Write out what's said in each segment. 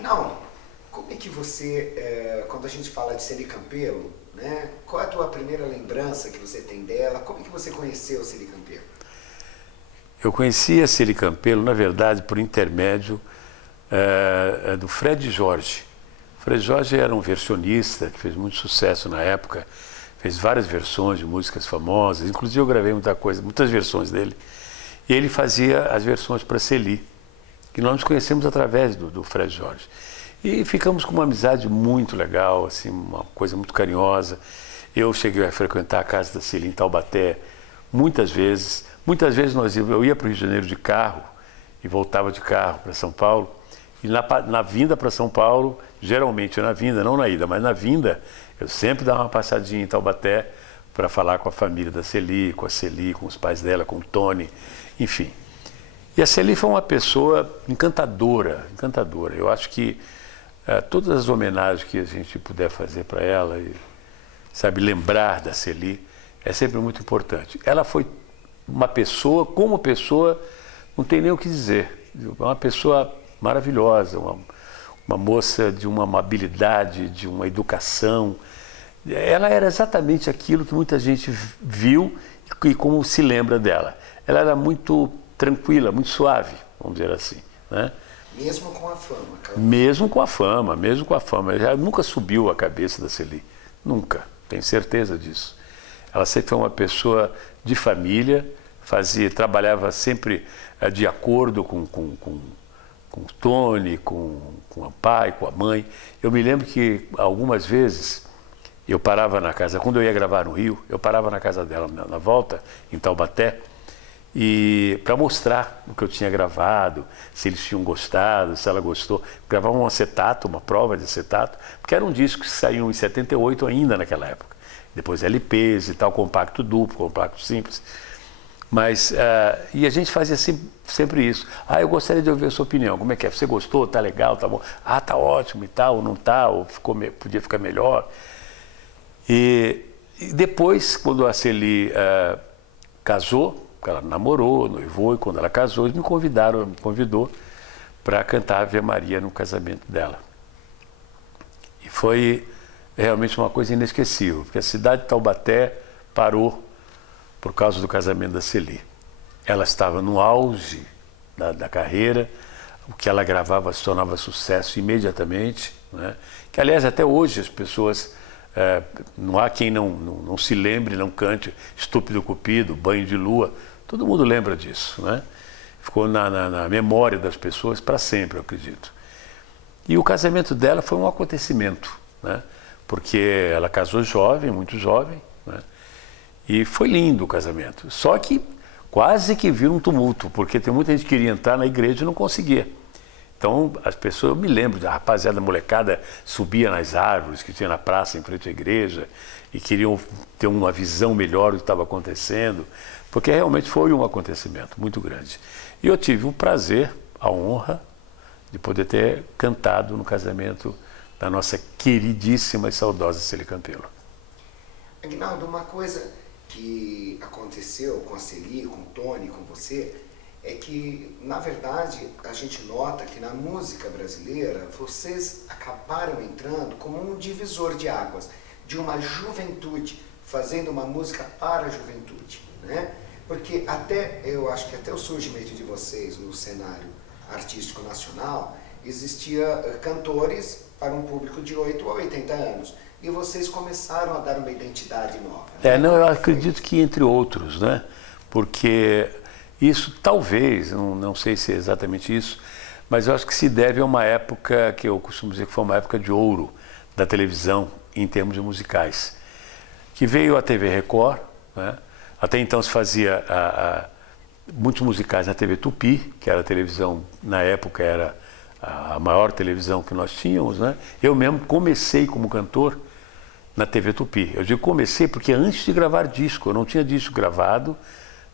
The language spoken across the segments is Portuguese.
Aguinaldo, como é que você, quando a gente fala de Celi Campelo, né, qual é a tua primeira lembrança que você tem dela? Como é que você conheceu Celi Campelo? Eu conheci a Celi Campelo, na verdade, por intermédio do Fred Jorge. O Fred Jorge era um versionista que fez muito sucesso na época, fez várias versões de músicas famosas, inclusive eu gravei muita coisa, muitas versões dele. E ele fazia as versões para Celi, que nós nos conhecemos através do Fred Jorge. E ficamos com uma amizade muito legal, assim, uma coisa muito carinhosa. Eu cheguei a frequentar a casa da Celi em Taubaté muitas vezes. Muitas vezes eu ia para o Rio de Janeiro de carro e voltava de carro para São Paulo. E na vinda para São Paulo, geralmente na vinda, não na ida, mas na vinda, eu sempre dava uma passadinha em Taubaté para falar com a família da Celi, com a Celi, com os pais dela, com o Tony, enfim. E a Celi foi uma pessoa encantadora, encantadora. Eu acho que todas as homenagens que a gente puder fazer para ela, e, sabe, lembrar da Celi, é sempre muito importante. Ela foi uma pessoa, como pessoa, não tem nem o que dizer. Uma pessoa maravilhosa, uma moça de uma amabilidade, de uma educação. Ela era exatamente aquilo que muita gente viu e como se lembra dela. Ela era muito tranquila, muito suave, vamos dizer assim, né? Mesmo com a fama, cara. Mesmo com a fama, mesmo com a fama. Ela nunca subiu a cabeça da Celi, nunca, tenho certeza disso. Ela sempre foi uma pessoa de família, trabalhava sempre de acordo com o Tony, com o pai, com a mãe. Eu me lembro que algumas vezes eu parava na casa, quando eu ia gravar no Rio, eu parava na casa dela na volta, em Taubaté, e para mostrar o que eu tinha gravado, se eles tinham gostado, se ela gostou. Gravava um acetato, uma prova de acetato, porque eram discos que saíam em 78 ainda naquela época. Depois LPs e tal, compacto duplo, compacto simples. Mas, e a gente fazia sempre isso. Eu gostaria de ouvir a sua opinião. Como é que é? Você gostou? Tá legal? Tá bom? Tá ótimo e tal, ou não tá? Ou podia ficar melhor? E depois, quando a Celi casou, ela namorou, noivou, e quando ela casou, eles me convidou para cantar Ave Maria no casamento dela. E foi realmente uma coisa inesquecível, porque a cidade de Taubaté parou por causa do casamento da Celi. Ela estava no auge da carreira, o que ela gravava se tornava sucesso imediatamente, né? Que, aliás, até hoje as pessoas, não há quem não se lembre, não cante Estúpido Cupido, Banho de Lua, todo mundo lembra disso, né? Ficou na memória das pessoas para sempre, eu acredito. E o casamento dela foi um acontecimento, né? Porque ela casou jovem, muito jovem, né? E foi lindo o casamento. Só que quase que vira um tumulto, porque tem muita gente que queria entrar na igreja e não conseguia. Então, as pessoas, eu me lembro da rapaziada molecada subia nas árvores que tinha na praça em frente à igreja e queriam ter uma visão melhor do que estava acontecendo, porque realmente foi um acontecimento muito grande. E eu tive o prazer, a honra de poder ter cantado no casamento da nossa queridíssima e saudosa Celi Campelo. Aguinaldo, uma coisa que aconteceu com a Celi, com o Tony, com você, é que, na verdade, a gente nota que na música brasileira, vocês acabaram entrando como um divisor de águas, de uma juventude, fazendo uma música para a juventude, né? Porque eu acho que até o surgimento de vocês no cenário artístico nacional, existia cantores para um público de 8 a 80 anos. E vocês começaram a dar uma identidade nova. Né? Não, eu acredito que entre outros, né? Porque isso talvez, não sei se é exatamente isso, mas eu acho que se deve a uma época que eu costumo dizer que foi uma época de ouro da televisão em termos de musicais. Que veio a TV Record, né? Até então se fazia muitos musicais na TV Tupi, que era a televisão, na época era a maior televisão que nós tínhamos, né? Eu mesmo comecei como cantor na TV Tupi. Eu digo comecei porque antes de gravar disco, eu não tinha disco gravado,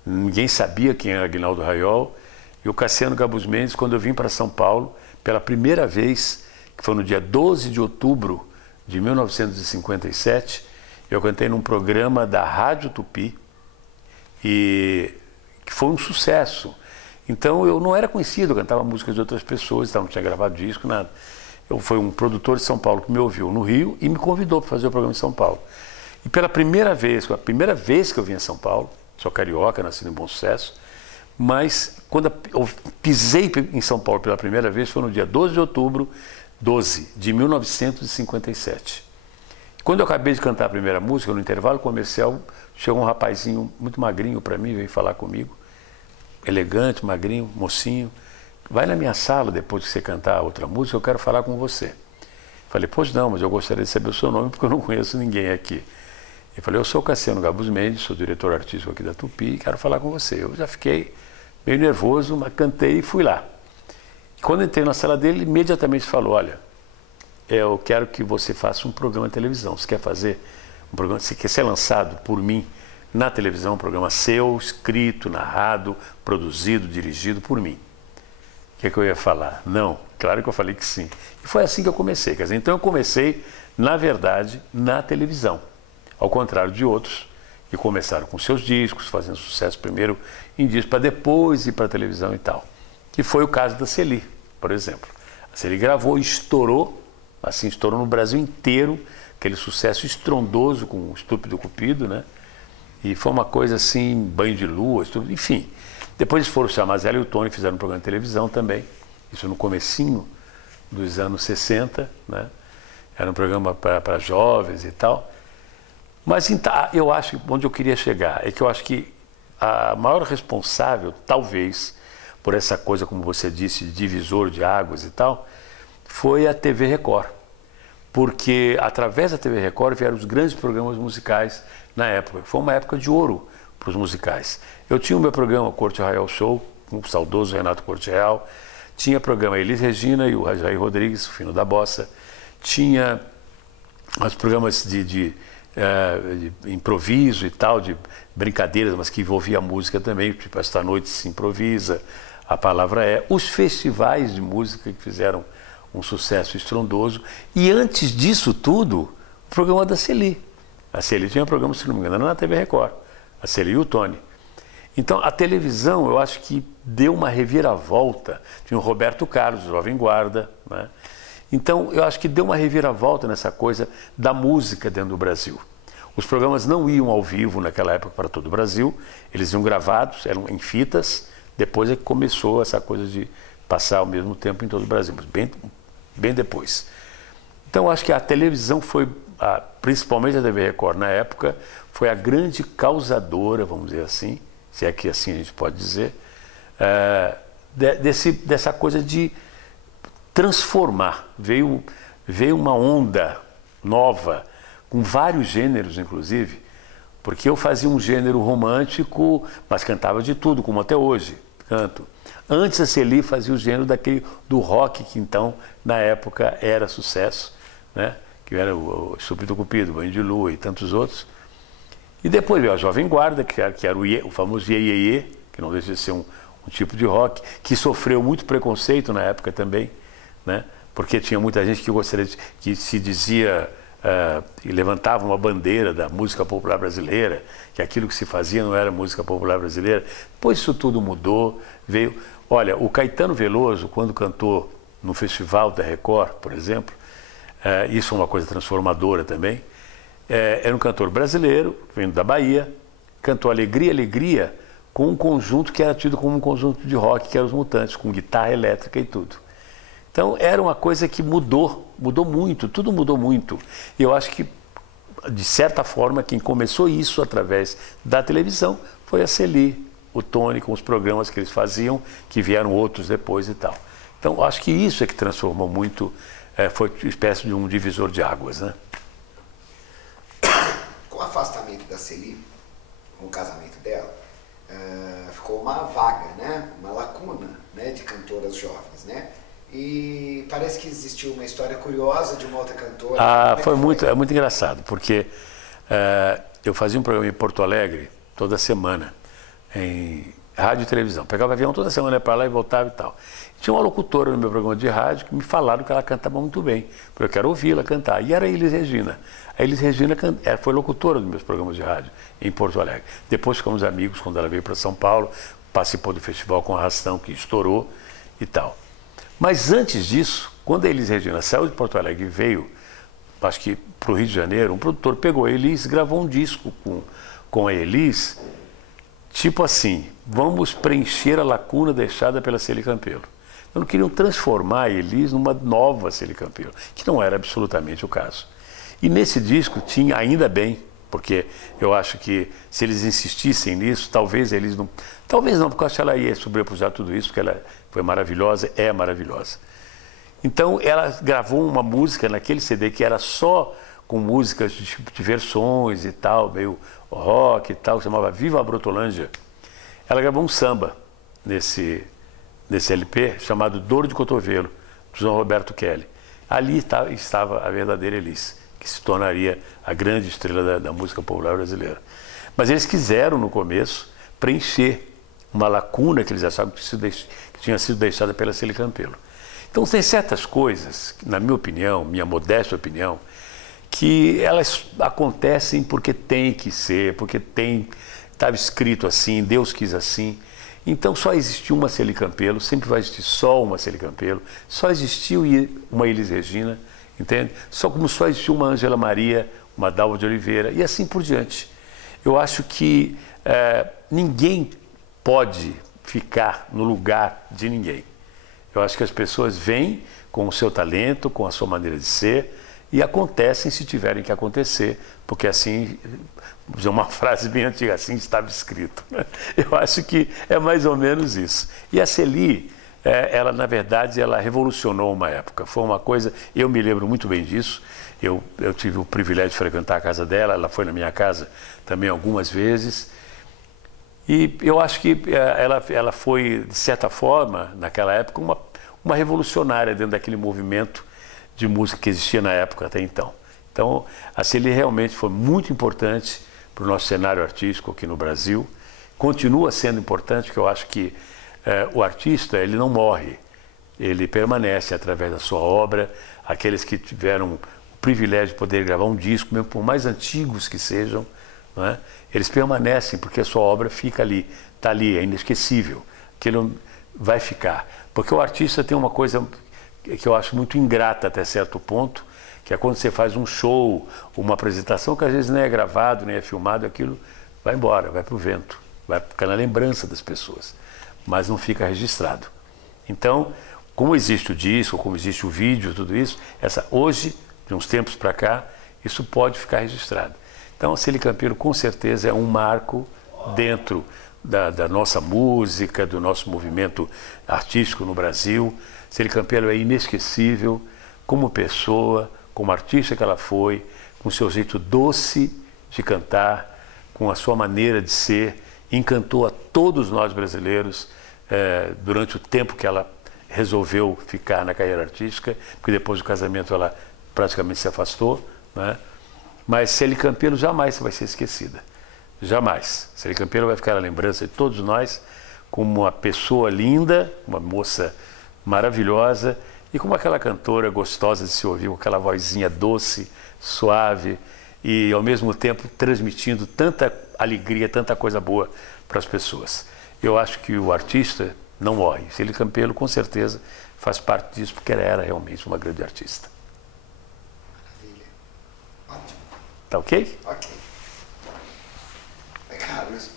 ninguém sabia quem era Aguinaldo Raiol, e o Cassiano Gabus Mendes, quando eu vim para São Paulo, pela primeira vez, que foi no dia 12 de outubro de 1957, eu cantei num programa da Rádio Tupi, e que foi um sucesso. Então eu não era conhecido, eu cantava músicas de outras pessoas, então não tinha gravado disco, nada. Foi um produtor de São Paulo que me ouviu no Rio e me convidou para fazer o programa em São Paulo. E pela primeira vez que eu vim a São Paulo, sou carioca, nascido em Bom Sucesso, mas quando eu pisei em São Paulo pela primeira vez foi no dia 12 de outubro de 1957. Quando eu acabei de cantar a primeira música, no intervalo comercial, chegou um rapazinho muito magrinho para mim, veio falar comigo, elegante, magrinho, mocinho. Vai na minha sala depois que você cantar a outra música, eu quero falar com você. Falei, pois não, mas eu gostaria de saber o seu nome porque eu não conheço ninguém aqui. Eu falei, eu sou o Cassiano Gabus Mendes, sou diretor artístico aqui da Tupi e quero falar com você. Eu já fiquei meio nervoso, mas cantei e fui lá. Quando entrei na sala dele, ele imediatamente falou, olha, eu quero que você faça um programa de televisão. Você quer fazer um programa, você quer ser lançado por mim na televisão, um programa seu, escrito, narrado, produzido, dirigido por mim. O que é que eu ia falar? Não, claro que eu falei que sim. E foi assim que eu comecei. Quer dizer, então eu comecei, na verdade, na televisão. Ao contrário de outros que começaram com seus discos, fazendo sucesso primeiro em discos, para depois ir para a televisão e tal. Que foi o caso da Celi, por exemplo. A Celi gravou e estourou, assim, estourou no Brasil inteiro, aquele sucesso estrondoso com o Estúpido Cupido, né? E foi uma coisa assim, banho de lua, estúpido, enfim. Depois eles foram chamar Zé e o Tony, fizeram um programa de televisão também, isso no comecinho dos anos 60, né? Era um programa para jovens e tal. Mas eu acho que onde eu queria chegar é que eu acho que a maior responsável, talvez, por essa coisa, como você disse, de divisor de águas e tal, foi a TV Record. Porque através da TV Record vieram os grandes programas musicais na época. Foi uma época de ouro para os musicais. Eu tinha o meu programa Corte Real Show, com o saudoso Renato Corte Real. Tinha programa Elis Regina e o Jair Rodrigues, o Fino da Bossa. Tinha os programas de improviso e tal, de brincadeiras, mas que envolvia a música também, tipo Esta Noite Se Improvisa, A Palavra É, os festivais de música que fizeram um sucesso estrondoso. E antes disso tudo, o programa da Celi. A Celi tinha um programa, se não me engano, na TV Record, a Celi e o Tony. Então, a televisão, eu acho que deu uma reviravolta. Tinha o Roberto Carlos, Jovem Guarda, né? Então, eu acho que deu uma reviravolta nessa coisa da música dentro do Brasil. Os programas não iam ao vivo naquela época para todo o Brasil, eles iam gravados, eram em fitas, depois é que começou essa coisa de passar ao mesmo tempo em todo o Brasil, mas bem depois. Então, eu acho que a televisão foi, principalmente a TV Record na época, foi a grande causadora, vamos dizer assim, se é que assim a gente pode dizer, dessa coisa de transformar. Veio uma onda nova, com vários gêneros, inclusive, porque eu fazia um gênero romântico, mas cantava de tudo, como até hoje canto. Antes a Celi fazia o gênero do rock, que então, na época, era sucesso, né? Que era o Estúpido Cupido, Banho de Lua e tantos outros. E depois veio a Jovem Guarda, que era o famoso Iê, Iê, Iê, que não deixa de ser um tipo de rock, que sofreu muito preconceito na época também, né? Porque tinha muita gente que se dizia e levantava uma bandeira da música popular brasileira, que aquilo que se fazia não era música popular brasileira. Depois isso tudo mudou, veio... Olha, o Caetano Veloso, quando cantou no Festival da Record, por exemplo, isso é uma coisa transformadora também, era um cantor brasileiro, vindo da Bahia, cantou Alegria, Alegria, com um conjunto que era tido como um conjunto de rock, que eram os Mutantes, com guitarra elétrica e tudo. Então, era uma coisa que mudou muito, tudo mudou muito. E eu acho que, de certa forma, quem começou isso através da televisão foi a Celi, o Tony, com os programas que eles faziam, que vieram outros depois e tal. Então, acho que isso é que transformou muito, foi uma espécie de um divisor de águas, né? Com o afastamento da Celi, com o casamento dela, ficou uma vaga, né? Uma lacuna, né? De cantoras jovens, né? E parece que existiu uma história curiosa de uma outra cantora. Foi muito engraçado, porque eu fazia um programa em Porto Alegre toda semana, em rádio e televisão. Pegava avião toda semana para lá e voltava e tal. Tinha uma locutora no meu programa de rádio que me falaram que ela cantava muito bem, porque eu quero ouvi-la cantar. E era a Elis Regina. A Elis Regina foi locutora dos meus programas de rádio em Porto Alegre. Depois ficamos amigos quando ela veio para São Paulo, participou do festival com Arrastão, que estourou e tal. Mas antes disso, Quando a Elis Regina saiu de Porto Alegre e veio, acho que para o Rio de Janeiro, um produtor pegou a Elis, gravou um disco com a Elis, tipo assim, vamos preencher a lacuna deixada pela Celi Campelo. Então, não queriam transformar a Elis numa nova Celi Campelo, que não era absolutamente o caso. E nesse disco tinha, ainda bem, porque eu acho que se eles insistissem nisso, talvez eles não... Talvez não, porque eu acho que ela ia sobrepujar tudo isso, porque ela foi maravilhosa, é maravilhosa. Então, ela gravou uma música naquele CD que era só com músicas de versões e tal, meio rock e tal, que chamava Viva a Brotolândia. Ela gravou um samba nesse LP chamado Dor de Cotovelo, do João Roberto Kelly. Ali estava a verdadeira Elis, que se tornaria a grande estrela da música popular brasileira. Mas eles quiseram, no começo, preencher uma lacuna que eles achavam que tinha sido deixada pela Celi Campelo. Então, tem certas coisas, na minha opinião, minha modesta opinião, que elas acontecem porque tem que ser, porque estava escrito assim, Deus quis assim. Então, só existiu uma Celi Campelo, sempre vai existir só uma Celi Campelo, só existiu uma Elis Regina, entende? Como só existiu uma Ângela Maria, uma Dalva de Oliveira, e assim por diante. Eu acho que ninguém pode ficar no lugar de ninguém. Eu acho que as pessoas vêm com o seu talento, com a sua maneira de ser, e acontecem se tiverem que acontecer, porque assim, vou dizer uma frase bem antiga, assim estava escrito. Eu acho que é mais ou menos isso. E a Celi, ela na verdade, ela revolucionou uma época. Foi uma coisa, eu me lembro muito bem disso. Eu tive o privilégio de frequentar a casa dela, ela foi na minha casa também algumas vezes. E eu acho que ela foi, de certa forma, naquela época, uma revolucionária dentro daquele movimento de música que existia na época até então. Então, a Celi realmente foi muito importante para o nosso cenário artístico aqui no Brasil. Continua sendo importante, porque eu acho que o artista, ele não morre, ele permanece através da sua obra. Aqueles que tiveram o privilégio de poder gravar um disco, mesmo por mais antigos que sejam, não é? Eles permanecem porque a sua obra fica ali, está ali, é inesquecível, aquilo vai ficar. Porque o artista tem uma coisa que eu acho muito ingrata até certo ponto, que é quando você faz um show, uma apresentação que às vezes nem é gravado, nem é filmado, aquilo vai embora, vai para o vento, vai ficar na lembrança das pessoas, mas não fica registrado. Então, como existe o disco, como existe o vídeo, tudo isso, hoje, de uns tempos para cá, isso pode ficar registrado. Então, a Celi Campelo, com certeza, é um marco dentro da nossa música, do nosso movimento artístico no Brasil. Celi Campelo é inesquecível como pessoa, como artista que ela foi, com o seu jeito doce de cantar, com a sua maneira de ser, encantou a todos nós brasileiros durante o tempo que ela resolveu ficar na carreira artística, porque depois do casamento ela praticamente se afastou, né? Mas Celi Campelo jamais vai ser esquecida. Jamais. Celi Campelo vai ficar na lembrança de todos nós como uma pessoa linda, uma moça maravilhosa e como aquela cantora gostosa de se ouvir, com aquela vozinha doce, suave e ao mesmo tempo transmitindo tanta alegria, tanta coisa boa para as pessoas. Eu acho que o artista não morre. Celi Campelo, com certeza, faz parte disso, porque ela era realmente uma grande artista. Maravilha. Ótimo. Tá ok? Ok. É caro isso.